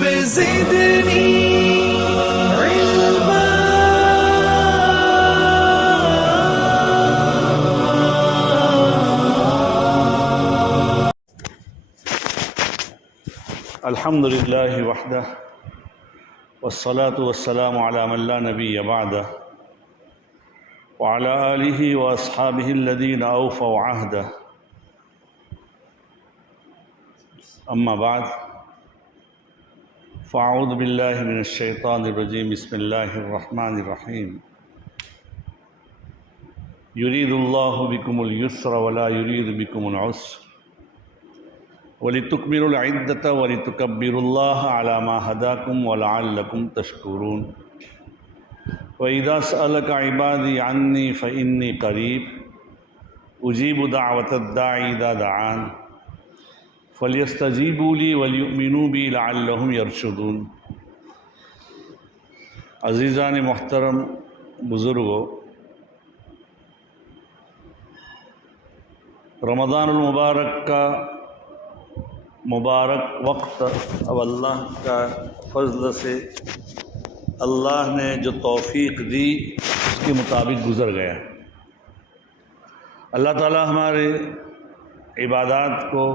رب زدني علما الحمد لله وحده والصلاة والسلام على من لا نبي بعده وعلى آله وأصحابه الذين أوفوا عهده أما بعد فأعوذ بالله من الشيطان الرجيم بسم الله الرحمن الرحيم يريد الله بكم اليسر ولا يريد بكم العسر وَلِتُكْمِلُوا الْعِدَّةَ وَلِتُكَبِّرُوا اللَّهَ عَلَى مَا هَدَاكُمْ وَلَعَلَّكُمْ تَشْكُرُونَ وَإِذَا سَأَلَكَ عِبَادِي عَنِّي فَإِنِّي قَرِيبٌ أُجِيبُ دَعْوَةَ الدَّاعِ إِذَا دَعَانِ فَلْيَسْتَجِيبُوا لِي وَلْيُؤْمِنُوا بِي لَعَلَّهُمْ يَرْشُدُونَ۔ عزیزان محترم بزرگوں، رمضان المبارک کا مبارک وقت اب اللہ کا فضل سے اللہ نے جو توفیق دی اس کے مطابق گزر گیا۔ اللہ تعالی ہمارے عبادات کو،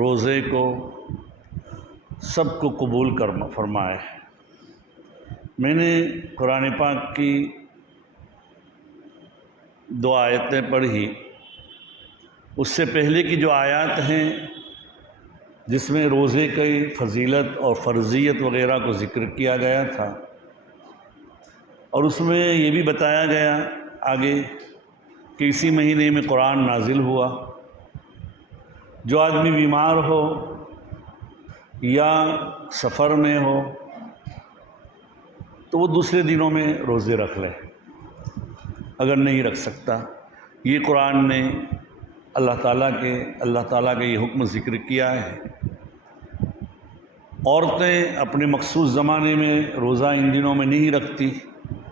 روزے کو، سب کو قبول فرمائے۔ میں نے قرآن پاک کی 2 آیتیں پڑھی۔ اس سے پہلے کی جو آیات ہیں جس میں روزے کی فضیلت اور فرضیت وغیرہ کو ذکر کیا گیا تھا، اور اس میں یہ بھی بتایا گیا آگے کہ اسی مہینے میں قرآن نازل ہوا۔ جو آدمی بیمار ہو یا سفر میں ہو تو وہ دوسرے دنوں میں روزے رکھ لے، اگر نہیں رکھ سکتا۔ یہ قرآن نے اللہ تعالیٰ کے یہ حکم ذکر کیا ہے۔ عورتیں اپنے مخصوص زمانے میں روزہ ان دنوں میں نہیں رکھتی،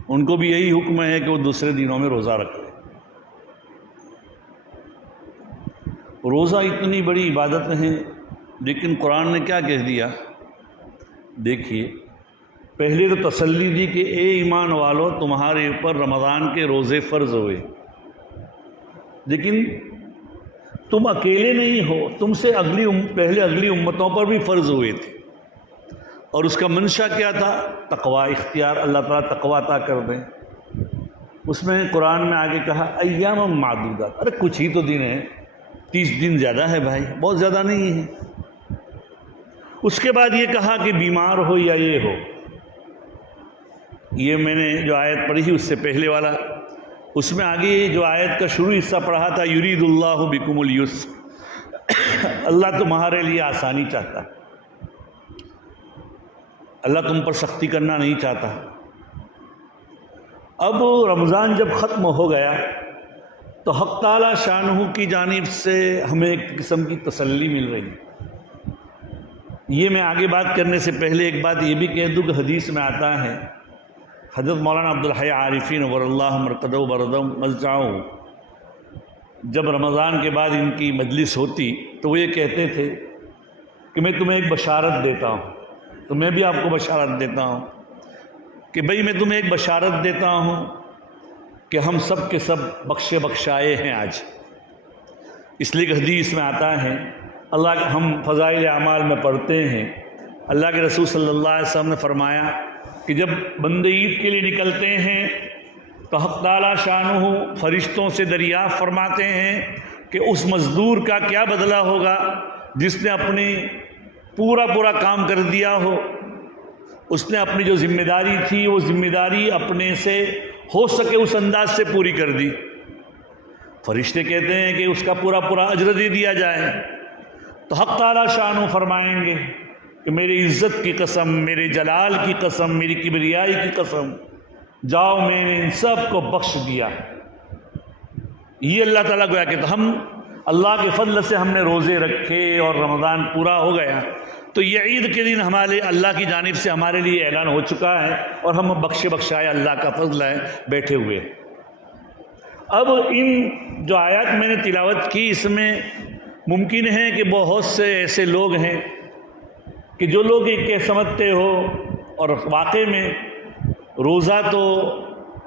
ان کو بھی یہی حکم ہے کہ وہ دوسرے دنوں میں روزہ رکھ لیں۔ روزہ اتنی بڑی عبادت ہے، لیکن قرآن نے کیا کہہ دیا؟ دیکھیے، پہلے تو تسلی دی کہ اے ایمان والو، تمہارے اوپر رمضان کے روزے فرض ہوئے، لیکن تم اکیلے نہیں ہو، تم سے پہلے اگلی امتوں پر بھی فرض ہوئے تھے۔ اور اس کا منشا کیا تھا؟ تقوی اختیار، اللہ تعالیٰ تقوی عطا کر دیں۔ اس میں قرآن میں آگے کہا ایام معدودات، ارے کچھ ہی تو دن ہیں، 30 دن زیادہ ہے بھائی، بہت زیادہ نہیں ہے۔ اس کے بعد یہ کہا کہ بیمار ہو یا یہ ہو، یہ میں نے جو آیت پڑھی اس سے پہلے والا، اس میں آگے جو آیت کا شروع حصہ پڑھا تھا یرید اللہ بکم اليسر، اللہ تمہارے لیے آسانی چاہتا ہے، اللہ تم پر سختی کرنا نہیں چاہتا۔ اب رمضان جب ختم ہو گیا تو حق تعالی شانہ کی جانب سے ہمیں ایک قسم کی تسلی مل رہی ہے۔ یہ میں آگے بات کرنے سے پہلے ایک بات یہ بھی کہہ دوں کہ حدیث میں آتا ہے، حضرت مولانا عبدالحی عارفی نور اللہ مرقدہ و بردم مزجاؤ، جب رمضان کے بعد ان کی مجلس ہوتی تو وہ یہ کہتے تھے کہ میں تمہیں ایک بشارت دیتا ہوں، تو میں بھی آپ کو بشارت دیتا ہوں کہ بھئی میں تمہیں ایک بشارت دیتا ہوں کہ ہم سب کے سب بخشے بخشائے ہیں آج۔ اس لیے کہ حدیث میں آتا ہے، اللہ ہم فضائل اعمال میں پڑھتے ہیں، اللہ کے رسول صلی اللہ علیہ وسلم نے فرمایا کہ جب بندے عید کے لیے نکلتے ہیں تو حق تعالی شانہ فرشتوں سے دریافت فرماتے ہیں کہ اس مزدور کا کیا بدلہ ہوگا جس نے اپنی پورا کام کر دیا اس نے اپنی جو ذمہ داری تھی وہ ذمہ داری اپنے سے ہو سکے اس انداز سے پوری کر دی۔ فرشتے کہتے ہیں کہ اس کا پورا اجر دے دیا جائے، تو حق تعالی شانہ فرمائیں گے کہ میری عزت کی قسم، میرے جلال کی قسم، میری کبریائی کی قسم، جاؤ میں نے ان سب کو بخش دیا۔ یہ اللہ تعالیٰ کو کہ ہم اللہ کے فضل سے ہم نے روزے رکھے اور رمضان پورا ہو گیا، تو یہ عید کے دن ہمارے اللہ کی جانب سے ہمارے لیے اعلان ہو چکا ہے اور ہم بخشے بخشائے اللہ کا فضل ہے بیٹھے ہوئے۔ اب ان جو آیات میں نے تلاوت کی، اس میں ممکن ہے کہ بہت سے ایسے لوگ ہیں کہ جو لوگ یہ سمجھتے ہو، اور واقع میں روزہ تو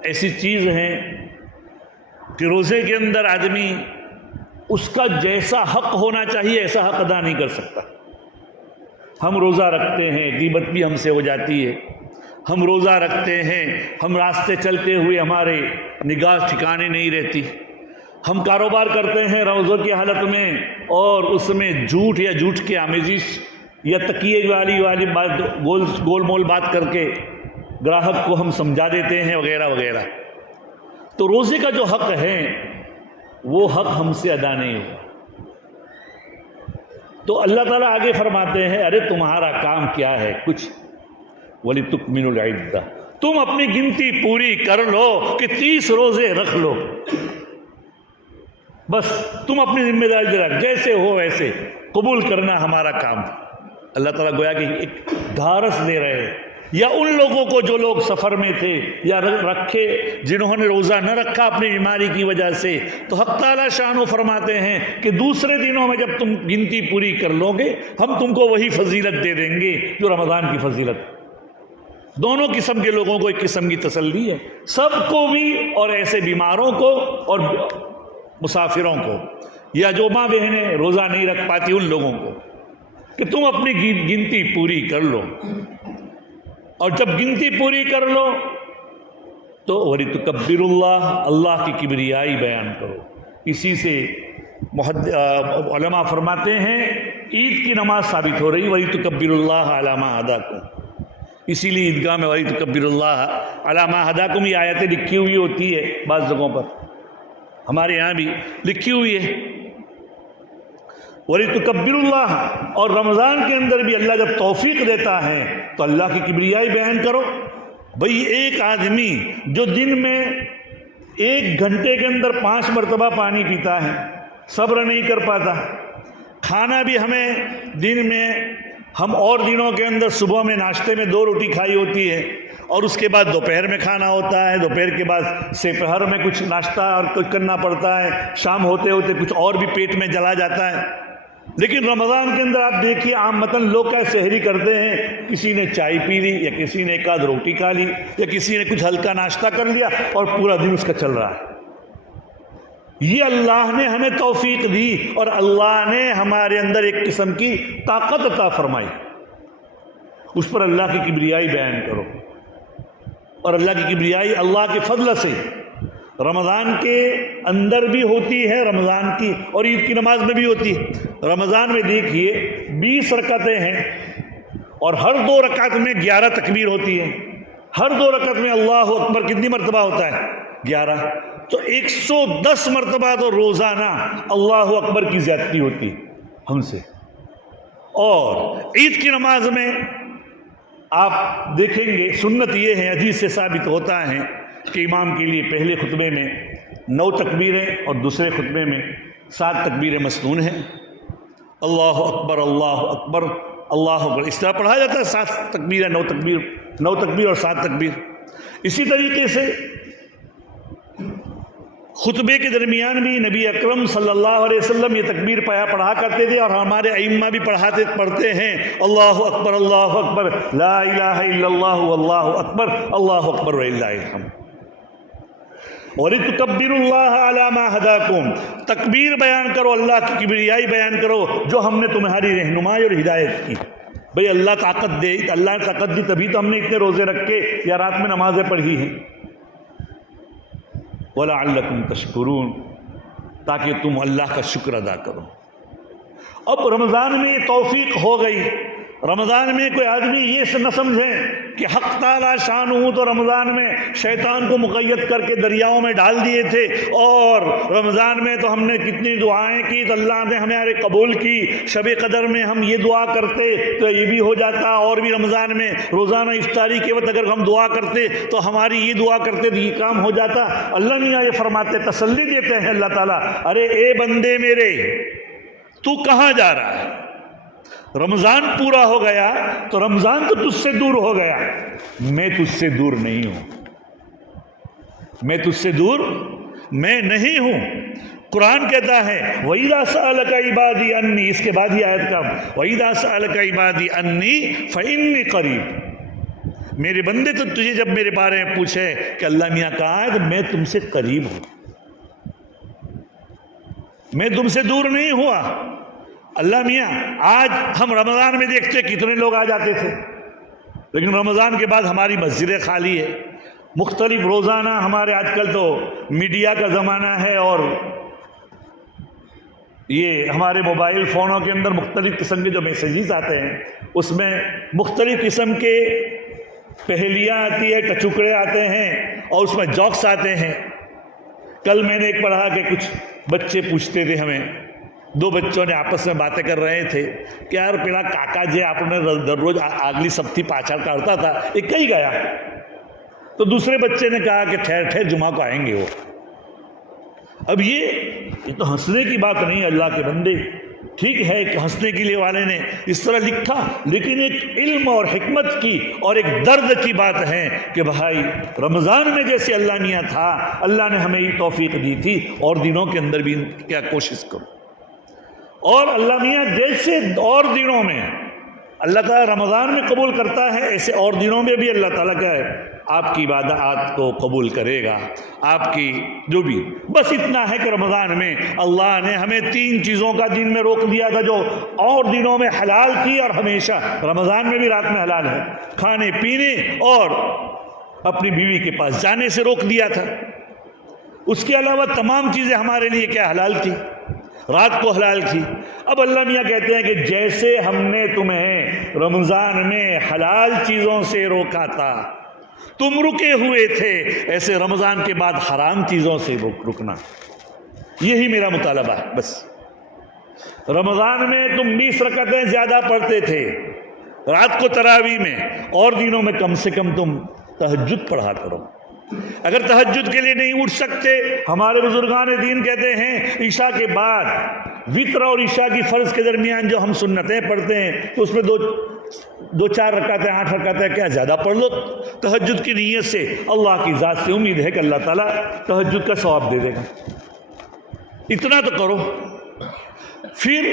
ایسی چیز ہے کہ روزے کے اندر آدمی اس کا جیسا حق ہونا چاہیے ایسا حق ادا نہیں کر سکتا۔ ہم روزہ رکھتے ہیں، غیبت بھی ہم سے ہو جاتی ہے، ہم روزہ رکھتے ہیں، ہم راستے چلتے ہوئے ہمارے نگاہ ٹھکانے نہیں رہتی، ہم کاروبار کرتے ہیں روزوں کی حالت میں اور اس میں جھوٹ یا جھوٹ کی آمیزش یا تکیے والی بات گول مول بات کر کے گراہک کو ہم سمجھا دیتے ہیں وغیرہ وغیرہ۔ تو روزے کا جو حق ہے وہ حق ہم سے ادا نہیں ہوا۔ تو اللہ تعالیٰ آگے فرماتے ہیں ارے تمہارا کام کیا ہے؟ کچھ وَلِتُكْمِلُوا الْعِدَّةَ، تم اپنی گنتی پوری کر لو کہ 30 روزے رکھ لو، بس تم اپنی ذمہ داری رکھ، جیسے ہو ویسے قبول کرنا ہمارا کام۔ اللہ تعالیٰ گویا کہ ایک ڈھارس دے رہے ہیں، یا ان لوگوں کو جو لوگ سفر میں تھے یا رکھے جنہوں نے روزہ نہ رکھا اپنی بیماری کی وجہ سے، تو حق تعالیٰ شانو فرماتے ہیں کہ دوسرے دنوں میں جب تم گنتی پوری کر لو گے ہم تم کو وہی فضیلت دے دیں گے جو رمضان کی فضیلت۔ دونوں قسم کے لوگوں کو ایک قسم کی تسلی ہے، سب کو بھی، اور ایسے بیماروں کو اور مسافروں کو، یا جو ماں بہنیں روزہ نہیں رکھ پاتی ان لوگوں کو، کہ تم اپنی گنتی پوری کر لو، اور جب گنتی پوری کر لو تو وَلِتُكَبِّرُوا اللَّهَ، اللہ کی کبریائی بیان کرو۔ اسی سے علماء فرماتے ہیں عید کی نماز ثابت ہو رہی وَلِتُكَبِّرُوا اللَّهَ عَلَى مَا هَدَاكُمْ، اسی لیے عیدگاہ میں وَلِتُكَبِّرُوا اللَّهَ عَلَى مَا هَدَاكُمْ یہ آیتیں لکھی ہوئی ہوتی ہے بعض جگہوں پر، ہمارے یہاں بھی لکھی ہوئی ہے وَلِتُكَبِّرُوا اللَّهَ۔ اور رمضان کے اندر بھی اللہ جب توفیق دیتا ہے تو اللہ کی کبریائی بیان کرو۔ بھئی ایک آدمی جو دن میں 1 گھنٹے کے اندر 5 مرتبہ پانی پیتا ہے، صبر نہیں کر پاتا، کھانا بھی ہمیں دن میں، ہم اور دنوں کے اندر صبح میں ناشتے میں 2 روٹی کھائی ہوتی ہے، اور اس کے بعد دوپہر میں کھانا ہوتا ہے، دوپہر کے بعد سپہر میں کچھ ناشتہ اور کچھ کرنا پڑتا ہے، شام ہوتے ہوتے کچھ اور بھی پیٹ میں جلا جاتا ہے۔ لیکن رمضان کے اندر آپ دیکھیے عامتاً لوگ کیا سحری کرتے ہیں، کسی نے چائے پی لی، یا کسی نے 1 آدھ روٹی کھا لی، یا کسی نے کچھ ہلکا ناشتہ کر لیا، اور پورا دن اس کا چل رہا ہے۔ یہ اللہ نے ہمیں توفیق دی، اور اللہ نے ہمارے اندر ایک قسم کی طاقت عطا فرمائی، اس پر اللہ کی کبریائی بیان کرو۔ اور اللہ کی کبریائی اللہ کے فضل سے رمضان کے اندر بھی ہوتی ہے، رمضان کی اور عید کی نماز میں بھی ہوتی ہے۔ رمضان میں دیکھیے 20 رکعتیں ہیں، اور ہر 2 رکعت میں 11 تکبیر ہوتی ہے، ہر 2 رکعت میں اللہ اکبر کتنی مرتبہ ہوتا ہے؟ 11، تو 110 مرتبہ تو روزانہ اللہ اکبر کی زیادتی ہوتی ہم سے۔ اور عید کی نماز میں آپ دیکھیں گے سنت یہ ہے، حدیث سے ثابت ہوتا ہے کہ امام کے لیے پہلے خطبے میں 9 تکبیریں اور دوسرے خطبے میں 7 تکبیریں مسنون ہیں۔ اللہ اکبر اللہ اکبر اللہ اکبر اس طرح پڑھا جاتا ہے، 7 تکبیریں، 9 تکبیر اور 7 تکبیر۔ اسی طریقے سے خطبے کے درمیان بھی نبی اکرم صلی اللہ علیہ وسلم یہ تکبیر پڑھا کرتے تھے، اور ہمارے ائمہ بھی پڑھتے ہیں اللہ اکبر لا الہ الا اللہ واللہ اکبر اللہ اکبر وللہ الحمد۔ وَلِتُكَبِّرُوا اللَّهَ عَلَى مَا هَدَاكُمْ، تکبیر بیان کرو، اللہ کی کبریائی بیان کرو جو ہم نے تمہاری رہنمائی اور ہدایت کی۔ بھئی اللہ طاقت دے، اللہ نے طاقت دی تبھی تو ہم نے اتنے روزے رکھے یا رات میں نمازیں پڑھی ہیں۔ وَلَعَلَّكُمْ تَشْكُرُونَ، تاکہ تم اللہ کا شکر ادا کرو۔ اب رمضان میں توفیق ہو گئی، رمضان میں کوئی آدمی یہ نہ سمجھیں کہ حق تعالیٰ شان ہوں تو رمضان میں شیطان کو مقید کر کے دریاؤں میں ڈال دیے تھے، اور رمضان میں تو ہم نے کتنی دعائیں کی تو اللہ نے ہمارے قبول کی، شب قدر میں ہم یہ دعا کرتے تو یہ بھی ہو جاتا، اور بھی رمضان میں روزانہ افطاری کے وقت اگر ہم دعا کرتے تو ہماری یہ دعا کرتے تو یہ کام ہو جاتا۔ اللہ نے یہ فرماتے، تسلی دیتے ہیں اللہ تعالیٰ، ارے اے بندے میرے تو کہاں جا رہا ہے؟ رمضان پورا ہو گیا تو رمضان تو تجھ سے دور ہو گیا، میں تجھ سے دور نہیں ہوں، میں تجھ سے دور میں نہیں ہوں۔ قرآن کہتا ہے وَإِذَا سَأَلَكَ عِبَادِي عَنِّي، اس کے بعد ہی آیت کا وَإِذَا سَأَلَكَ عِبَادِي عَنِّي فَإِنِّي قَرِيب، میرے بندے تو تجھے جب میرے بارے میں پوچھے کہ اللہ میاں کہاں ہے، تو میں تم سے قریب ہوں، میں تم سے دور نہیں ہوا۔ اللہ میاں آج ہم رمضان میں دیکھتے کتنے لوگ آ جاتے تھے، لیکن رمضان کے بعد ہماری مسجدیں خالی ہے، مختلف روزانہ ہمارے آج کل تو میڈیا کا زمانہ ہے اور یہ ہمارے موبائل فونوں کے اندر مختلف قسم کے جو میسیجز آتے ہیں، اس میں مختلف قسم کے پہیلیاں آتی ہے، ٹچکڑے آتے ہیں اور اس میں جوکس آتے ہیں۔ کل میں نے ایک پڑھا کہ کچھ بچے پوچھتے تھے ہمیں، دو بچوں نے آپس میں باتیں کر رہے تھے کہ یار پیڑا کاکا جی آپ نے روز اگلی سبتی پاچھا کرتا تھا، ایک کہیں گیا؟ تو دوسرے بچے نے کہا کہ ٹھہر ٹھہر جمعہ کو آئیں گے وہ۔ اب یہ تو ہنسنے کی بات نہیں، اللہ کے بندے ٹھیک ہے کہ ہنسنے کے لیے والے نے اس طرح لکھا، لیکن ایک علم اور حکمت کی اور ایک درد کی بات ہے کہ بھائی رمضان میں جیسے اللہ میاں تھا، اللہ نے ہمیں یہ توفیق دی تھی، اور دنوں کے اندر بھی کیا کوشش کرو، اور اللہ میاں جیسے اور دنوں میں اللہ تعالیٰ رمضان میں قبول کرتا ہے، ایسے اور دنوں میں بھی اللہ تعالیٰ کیا ہے آپ کی عبادات کو قبول کرے گا، آپ کی جو بھی۔ بس اتنا ہے کہ رمضان میں اللہ نے ہمیں 3 چیزوں کا دن میں روک دیا تھا جو اور دنوں میں حلال تھی، اور ہمیشہ رمضان میں بھی رات میں حلال ہے، کھانے پینے اور اپنی بیوی کے پاس جانے سے روک دیا تھا۔ اس کے علاوہ تمام چیزیں ہمارے لیے کیا حلال تھی، رات کو حلال تھی۔ اب اللہ میاں کہتے ہیں کہ جیسے ہم نے تمہیں رمضان میں حلال چیزوں سے روکا تھا، تم رکے ہوئے تھے، ایسے رمضان کے بعد حرام چیزوں سے رکنا، یہی میرا مطالبہ ہے۔ بس رمضان میں تم 20 رکعتیں زیادہ پڑھتے تھے رات کو تراویح میں، اور دنوں میں کم سے کم تم تہجد پڑھا کرو۔ اگر تہجد کے لیے نہیں اٹھ سکتے، ہمارے بزرگان دین کہتے ہیں عشاء کے بعد وتر اور عشاء کی فرض کے درمیان جو ہم سنتیں پڑھتے ہیں، تو اس میں دو 4 رکعتیں 8 رکعتیں کیا زیادہ پڑھ لو تہجد کی نیت سے، اللہ کی ذات سے امید ہے کہ اللہ تعالیٰ تہجد کا ثواب دے دے گا، اتنا تو کرو۔ پھر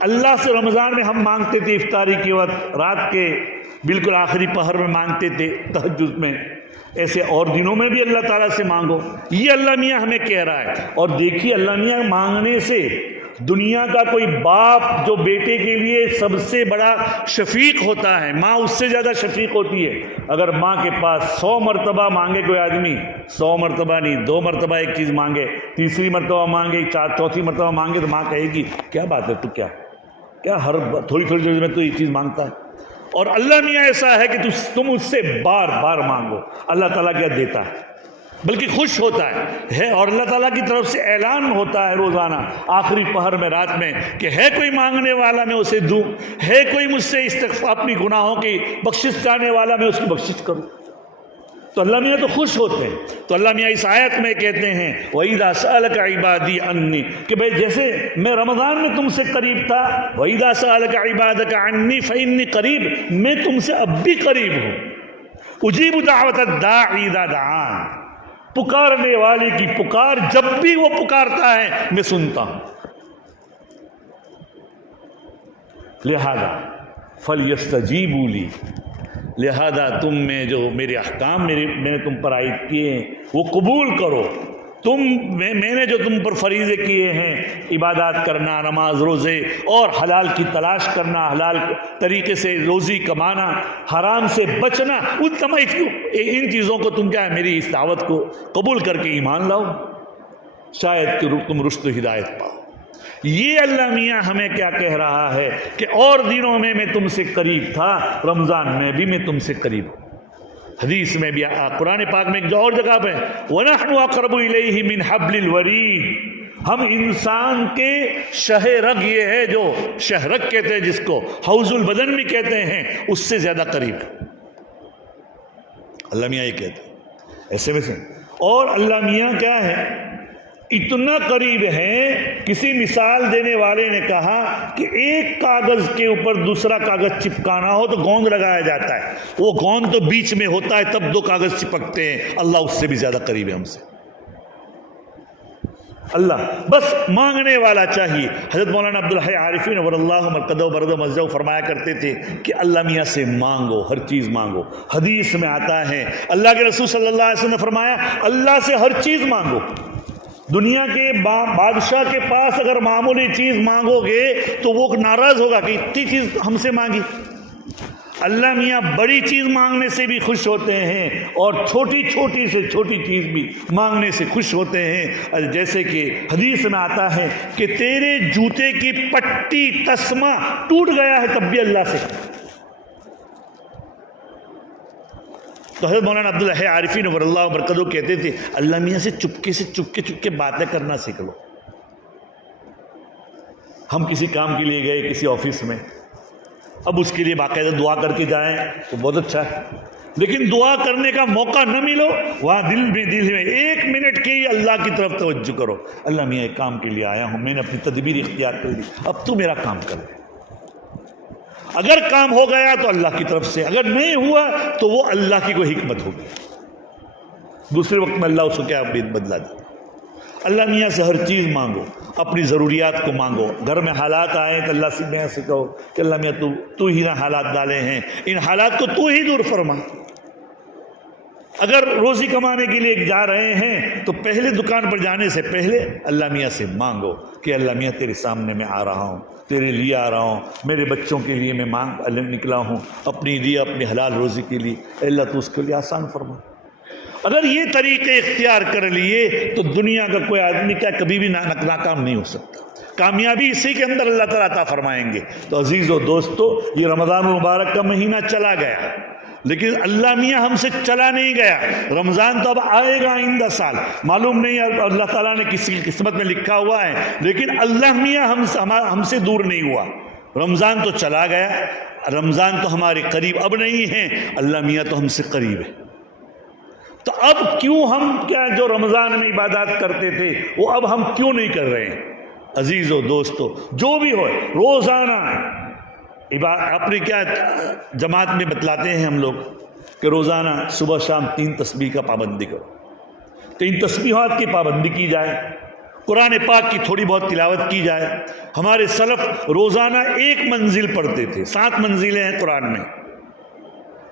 اللہ سے رمضان میں ہم مانگتے تھے افطاری کے وقت، رات کے بالکل آخری پہر میں مانگتے تھے تہجد میں، ایسے اور دنوں میں بھی اللہ تعالیٰ سے مانگو، یہ اللہ میاں ہمیں کہہ رہا ہے۔ اور دیکھیے اللہ میاں مانگنے سے دنیا کا کوئی باپ جو بیٹے کے لیے سب سے بڑا شفیق ہوتا ہے، ماں اس سے زیادہ شفیق ہوتی ہے۔ اگر ماں کے پاس 100 مرتبہ مانگے کوئی آدمی، 100 مرتبہ نہیں 2 مرتبہ ایک چیز مانگے، تیسری مرتبہ مانگے، چوتھی مرتبہ مانگے، تو ماں کہے گی کیا بات ہے، تو کیا ہر تھوڑی تھوڑی دیر میں تو یہ چیز مانگتا ہے۔ اور اللہ میاں ایسا ہے کہ تم اس سے بار بار مانگو، اللہ تعالیٰ کیا دیتا ہے، بلکہ خوش ہوتا ہے۔ اور اللہ تعالیٰ کی طرف سے اعلان ہوتا ہے روزانہ آخری پہر میں رات میں کہ ہے کوئی مانگنے والا میں اسے دوں، ہے کوئی مجھ سے اپنی گناہوں کی بخشش چاہنے والا میں اس کی بخشش کروں۔ تو اللہ میاں تو خوش ہوتے ہیں۔ تو اللہ میاں اس آیت میں کہتے ہیں وَإِذَا سَأَلَكَ عِبَادِي عَنِّي، کہ بھئی جیسے میں رمضان میں تم سے قریب تھا، وَإِذَا سَأَلَكَ عِبَادَكَ عَنِّي فَإِنِّي قَرِيب، میں تم سے اب بھی قریب ہوں، اُجِيبُ دَعْوَةَ الدَّاعِ إِذَا دَعَانِ، پکارنے والے کی پکار جب بھی وہ پکارتا ہے میں سنتا ہوں۔ لہذا فَلْيَسْتَجِيبُوا لِي، لہذا تم میں جو میرے احکام میں نے تم پر عائد کیے ہیں وہ قبول کرو۔ میں نے جو تم پر فریضے کیے ہیں، عبادات کرنا، نماز روزے اور حلال کی تلاش کرنا، حلال طریقے سے روزی کمانا، حرام سے بچنا، ان چیزوں کو تم کیا ہے میری اس دعوت کو قبول کر کے ایمان لاؤ، شاید کہ تم رشد و ہدایت پاؤ۔ یہ اللہ میاں ہمیں کیا کہہ رہا ہے کہ اور دنوں میں تم سے قریب تھا، رمضان میں بھی میں تم سے قریب ہوں۔ حدیث میں بھی قرآن پاک میں ایک جو اور جگہ پہ وَنَحْنُ أَقْرَبُ إِلَيْهِ مِنْ حَبْلِ الْوَرِيدِ، ہم انسان کے شہ رگ، یہ ہے جو شہ رگ کہتے ہیں جس کو حوض البدن بھی کہتے ہیں، اس سے زیادہ قریب اللہ میاں یہ کہتے ہیں ایسے میں سے۔ اور اللہ میاں کیا ہے اتنا قریب ہے، کسی مثال دینے والے نے کہا کہ ایک کاغذ کے اوپر دوسرا کاغذ چپکانا ہو تو گوند لگایا جاتا ہے، وہ گوند تو بیچ میں ہوتا ہے تب 2 کاغذ چپکتے ہیں، اللہ اس سے بھی زیادہ قریب ہے ہم سے۔ اللہ بس مانگنے والا چاہیے. حضرت مولانا عبدالحی عارفی نور اللہ مرقدہ و برد و مزدہ فرمایا کرتے تھے کہ اللہ میاں سے مانگو، ہر چیز مانگو. حدیث میں آتا ہے اللہ کے رسول صلی اللہ علیہ وسلم نے فرمایا اللہ سے ہر چیز مانگو. دنیا کے بادشاہ کے پاس اگر معمولی چیز مانگو گے تو وہ ناراض ہوگا کہ اتنی چیز ہم سے مانگی. اللہ میاں بڑی چیز مانگنے سے بھی خوش ہوتے ہیں اور چھوٹی چھوٹی سے چھوٹی چیز بھی مانگنے سے خوش ہوتے ہیں. جیسے کہ حدیث میں آتا ہے کہ تیرے جوتے کی پٹی تسمہ ٹوٹ گیا ہے تب بھی اللہ سے. تو حضرت مولانا عبدالحی عارفی نور اللہ وبرکاتہ کہتے تھے اللہ میاں سے چپکے کے باتیں کرنا سیکھ لو. ہم کسی کام کے لیے گئے کسی آفس میں، اب اس کے لیے باقاعدہ دعا کر کے جائیں تو بہت اچھا ہے، لیکن دعا کرنے کا موقع نہ ملو وہاں دل میں 1 منٹ کے ہی اللہ کی طرف توجہ کرو. اللہ میاں ایک کام کے لیے آیا ہوں، میں نے اپنی تدبیر اختیار کر لی، اب تو میرا کام کر دے. اگر کام ہو گیا تو اللہ کی طرف سے، اگر نہیں ہوا تو وہ اللہ کی کوئی حکمت ہوگی. دوسرے وقت میں اللہ اس کو کیا بدلا دے. اللہ میاں سے ہر چیز مانگو، اپنی ضروریات کو مانگو. گھر میں حالات آئے تو اللہ سے میاں سے کہو کہ اللہ میاں تو ہی نہ حالات ڈالے ہیں، ان حالات کو تو ہی دور فرما. اگر روزی کمانے کے لیے جا رہے ہیں تو پہلے دکان پر جانے سے پہلے اللہ میاں سے مانگو کہ اللہ میاں تیرے سامنے میں آ رہا ہوں، تیرے لیے آ رہا ہوں، میرے بچوں کے لیے میں نکلا ہوں، اپنی لیے اپنی حلال روزی کے لیے، اللہ تو اس کے لیے آسان فرما. اگر یہ طریقے اختیار کر لیے تو دنیا کا کوئی آدمی کیا کبھی بھی ناکام نہیں ہو سکتا. کامیابی اسی کے اندر اللہ تعالیٰ عطا فرمائیں گے. تو عزیز و دوستو، یہ رمضان المبارک کا مہینہ چلا گیا، لیکن اللہ میاں ہم سے چلا نہیں گیا. رمضان تو اب آئے گا آئندہ سال، معلوم نہیں اللہ تعالیٰ نے کسی کی قسمت میں لکھا ہوا ہے، لیکن اللہ میاں ہم سے دور نہیں ہوا. رمضان تو چلا گیا، رمضان تو ہمارے قریب اب نہیں ہے، اللہ میاں تو ہم سے قریب ہے. تو اب کیوں ہم کیا جو رمضان میں عبادات کرتے تھے وہ اب ہم کیوں نہیں کر رہے ہیں؟ عزیز و دوستو، جو بھی ہو روزانہ اپنے کیا جماعت میں بتلاتے ہیں ہم لوگ کہ روزانہ صبح شام 3 تسبیح کا پابندی کرو. تو ان تسبیحات کی پابندی کی جائے، قرآن پاک کی تھوڑی بہت تلاوت کی جائے. ہمارے سلف روزانہ 1 منزل پڑھتے تھے، 7 منزلیں ہیں قرآن میں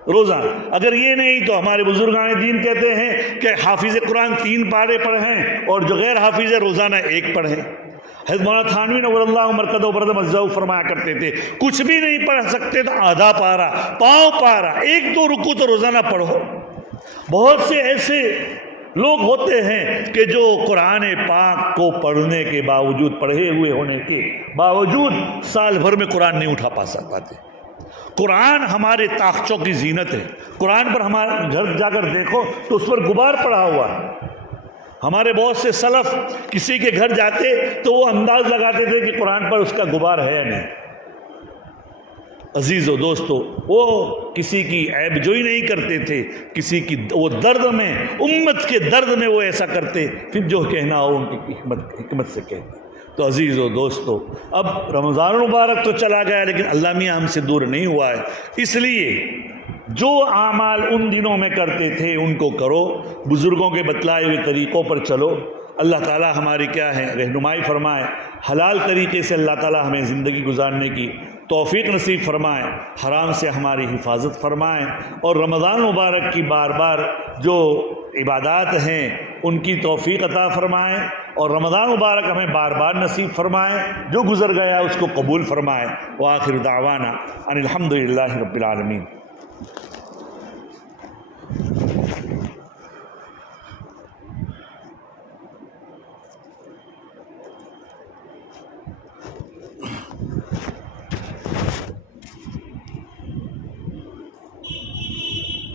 روزانہ. اگر یہ نہیں تو ہمارے بزرگان دین کہتے ہیں کہ حافظ قرآن 3 پارے پڑھیں اور جو غیر حافظ ہے روزانہ 1 پڑھیں. حضرت مولانا تھانوی نور اللہ مرقدہ و برد مزدہ فرمایا کرتے تھے کچھ بھی نہیں پڑھ سکتے تو آدھا پارا، پاؤں پارا، 1-2 رکوع تو روزانہ پڑھو. بہت سے ایسے لوگ ہوتے ہیں کہ جو قرآن پاک کو پڑھنے کے باوجود، پڑھے ہوئے ہونے کے باوجود سال بھر میں قرآن نہیں اٹھا پاتے. قرآن ہمارے طاقچوں کی زینت ہے. قرآن پر ہمارے گھر جا کر دیکھو تو اس پر غبار پڑا ہوا ہے. ہمارے بہت سے سلف کسی کے گھر جاتے تو وہ انداز لگاتے تھے کہ قرآن پر اس کا غبار ہے یا نہیں. عزیز و دوستو، وہ کسی کی عیب جوئی نہیں کرتے تھے، کسی کی وہ درد میں، امت کے درد میں وہ ایسا کرتے، پھر جو کہنا ہو ان کی حکمت سے کہتے. تو عزیز و دوستو، اب رمضان المبارک تو چلا گیا لیکن اللہ میاں ہم سے دور نہیں ہوا ہے. اس لیے جو اعمال ان دنوں میں کرتے تھے ان کو کرو، بزرگوں کے بتلائے ہوئے طریقوں پر چلو. اللہ تعالیٰ ہماری کیا ہے رہنمائی فرمائے، حلال طریقے سے اللہ تعالیٰ ہمیں زندگی گزارنے کی توفیق نصیب فرمائے، حرام سے ہماری حفاظت فرمائے، اور رمضان مبارک کی بار بار جو عبادات ہیں ان کی توفیق عطا فرمائے، اور رمضان مبارک ہمیں بار بار نصیب فرمائے، جو گزر گیا اس کو قبول فرمائے. وآخر دعوانا ان الحمدللہ رب العالمین.